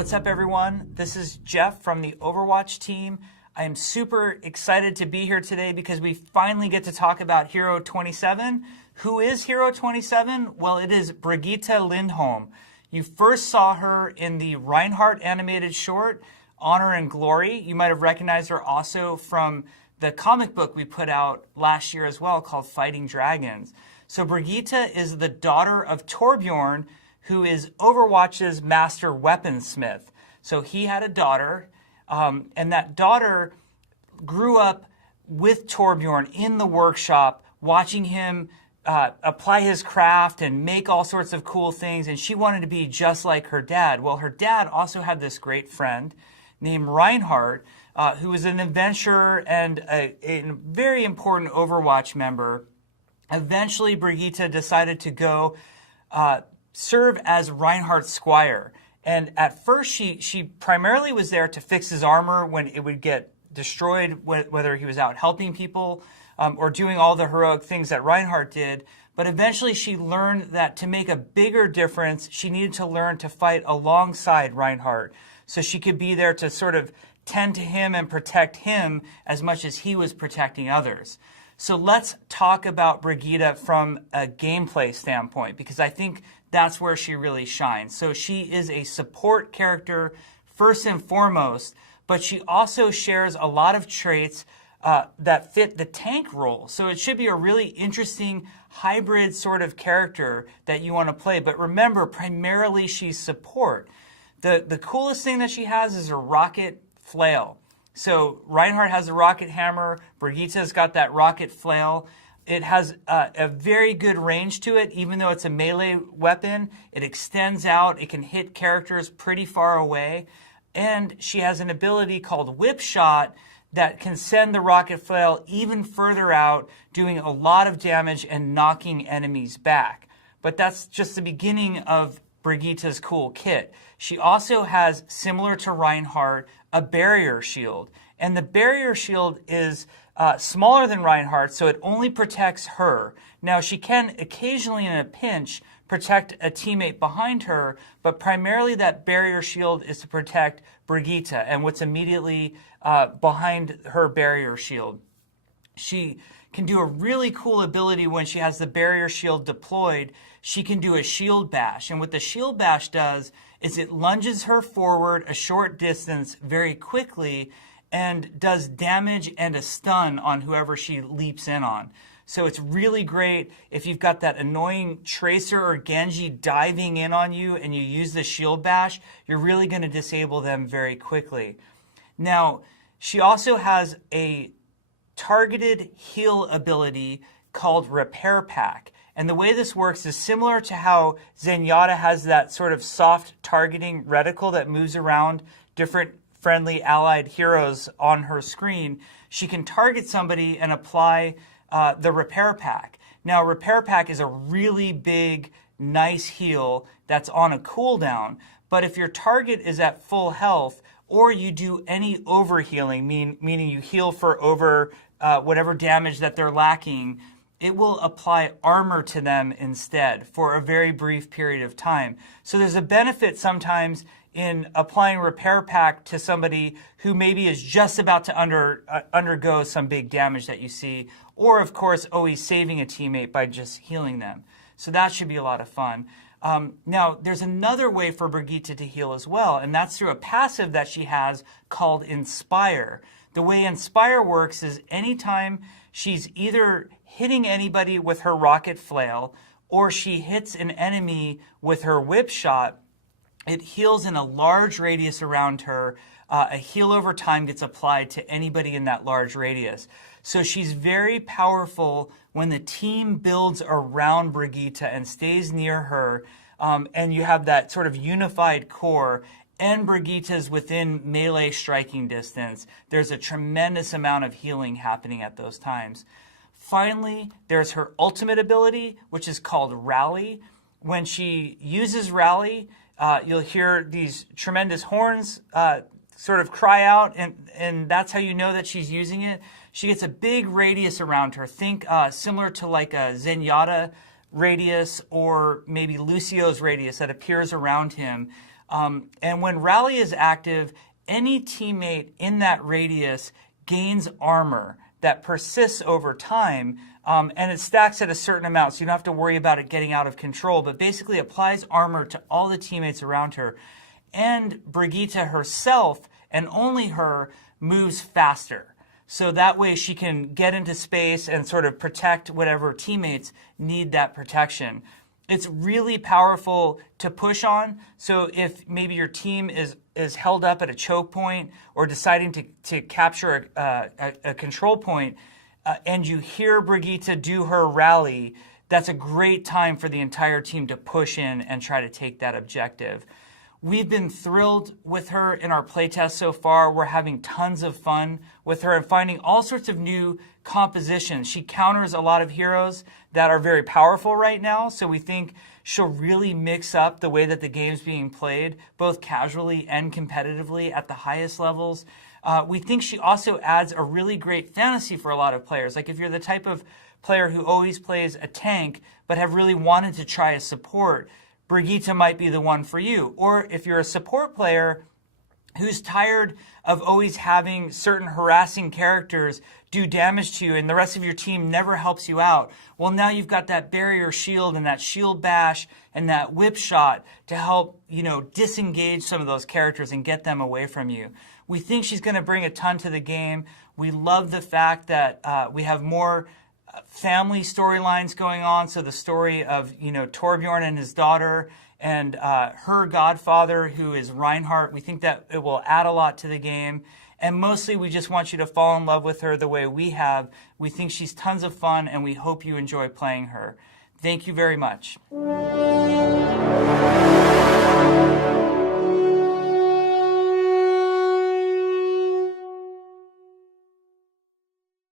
What's up, everyone? This is Jeff from the Overwatch team. I am super excited to be here today because we finally get to talk about Hero 27. Who is Hero 27? Well, it is Brigitte Lindholm. You first saw her in the Reinhardt animated short, Honor and Glory. You might have recognized her also from the comic book we put out last year as well called Fighting Dragons. So Brigitte is the daughter of Torbjorn, who is Overwatch's master weaponsmith. So he had a daughter, and that daughter grew up with Torbjorn in the workshop, watching him apply his craft and make all sorts of cool things, and she wanted to be just like her dad. Well, her dad also had this great friend named Reinhardt, who was an adventurer and a very important Overwatch member. Eventually, Brigitte decided to go serve as Reinhardt's squire. And at first, she primarily was there to fix his armor when it would get destroyed, whether he was out helping people or doing all the heroic things that Reinhardt did. But eventually, she learned that to make a bigger difference, she needed to learn to fight alongside Reinhardt. So she could be there to sort of tend to him and protect him as much as he was protecting others. So let's talk about Brigitte from a gameplay standpoint, because I think that's where she really shines. So she is a support character first and foremost, but she also shares a lot of traits that fit the tank role. So it should be a really interesting hybrid sort of character that you want to play. But remember, primarily she's support. The coolest thing that she has is her rocket flail. So Reinhardt has a rocket hammer. Brigitte's got that rocket flail. It has a very good range to it, even though it's a melee weapon. It extends out. It can hit characters pretty far away. And she has an ability called Whip Shot that can send the rocket flail even further out, doing a lot of damage and knocking enemies back. But that's just the beginning of Brigitte's cool kit. She also has, similar to Reinhardt, a barrier shield. And the barrier shield is smaller than Reinhardt, so it only protects her. Now, she can occasionally, in a pinch, protect a teammate behind her, but primarily that barrier shield is to protect Brigitte and what's immediately behind her barrier shield. She can do a really cool ability when she has the barrier shield deployed. She can do a shield bash. And what the shield bash does is it lunges her forward a short distance very quickly and does damage and a stun on whoever she leaps in on. So it's really great if you've got that annoying Tracer or Genji diving in on you and you use the shield bash, you're really going to disable them very quickly. Now, she also has a targeted heal ability called Repair Pack. And the way this works is similar to how Zenyatta has that sort of soft targeting reticle that moves around different friendly allied heroes on her screen. She can target somebody and apply the Repair Pack. Now, Repair Pack is a really big, nice heal that's on a cooldown. But if your target is at full health, or you do any overhealing, meaning you heal for over whatever damage that they're lacking, it will apply armor to them instead for a very brief period of time. So there's a benefit sometimes in applying Repair Pack to somebody who maybe is just about to undergo some big damage that you see, or of course always saving a teammate by just healing them. So that should be a lot of fun. Now, there's another way for Brigitte to heal as well, and that's through a passive that she has called Inspire. The way Inspire works is anytime she's either hitting anybody with her rocket flail or she hits an enemy with her whip shot, it heals in a large radius around her. A heal over time gets applied to anybody in that large radius. So she's very powerful when the team builds around Brigitte and stays near her, and you have that sort of unified core, and Brigitte's within melee striking distance. There's a tremendous amount of healing happening at those times. Finally, there's her ultimate ability, which is called Rally. When she uses Rally, you'll hear these tremendous horns sort of cry out, and that's how you know that she's using it. She gets a big radius around her. Think similar to like a Zenyatta radius or maybe Lucio's radius that appears around him. And when Rally is active, any teammate in that radius gains armor that persists over time, and it stacks at a certain amount, so you don't have to worry about it getting out of control, but basically applies armor to all the teammates around her. And Brigitte herself, and only her, moves faster. So that way she can get into space and sort of protect whatever teammates need that protection. It's really powerful to push on. So if maybe your team is held up at a choke point or deciding to capture a control point, and you hear Brigitte do her rally, that's a great time for the entire team to push in and try to take that objective. We've been thrilled with her in our playtest so far. We're having tons of fun with her and finding all sorts of new compositions. She counters a lot of heroes that are very powerful right now, so we think she'll really mix up the way that the game's being played, both casually and competitively at the highest levels. We think she also adds a really great fantasy for a lot of players. Like if you're the type of player who always plays a tank but have really wanted to try a support, Brigitte might be the one for you. Or if you're a support player who's tired of always having certain harassing characters do damage to you and the rest of your team never helps you out, well, now you've got that barrier shield and that shield bash and that whip shot to help, disengage some of those characters and get them away from you. We think she's going to bring a ton to the game. We love the fact that we have more family storylines going on. So the story of, Torbjorn and his daughter and her godfather, who is Reinhardt. We think that it will add a lot to the game. And mostly we just want you to fall in love with her the way we have. We think she's tons of fun and we hope you enjoy playing her. Thank you very much.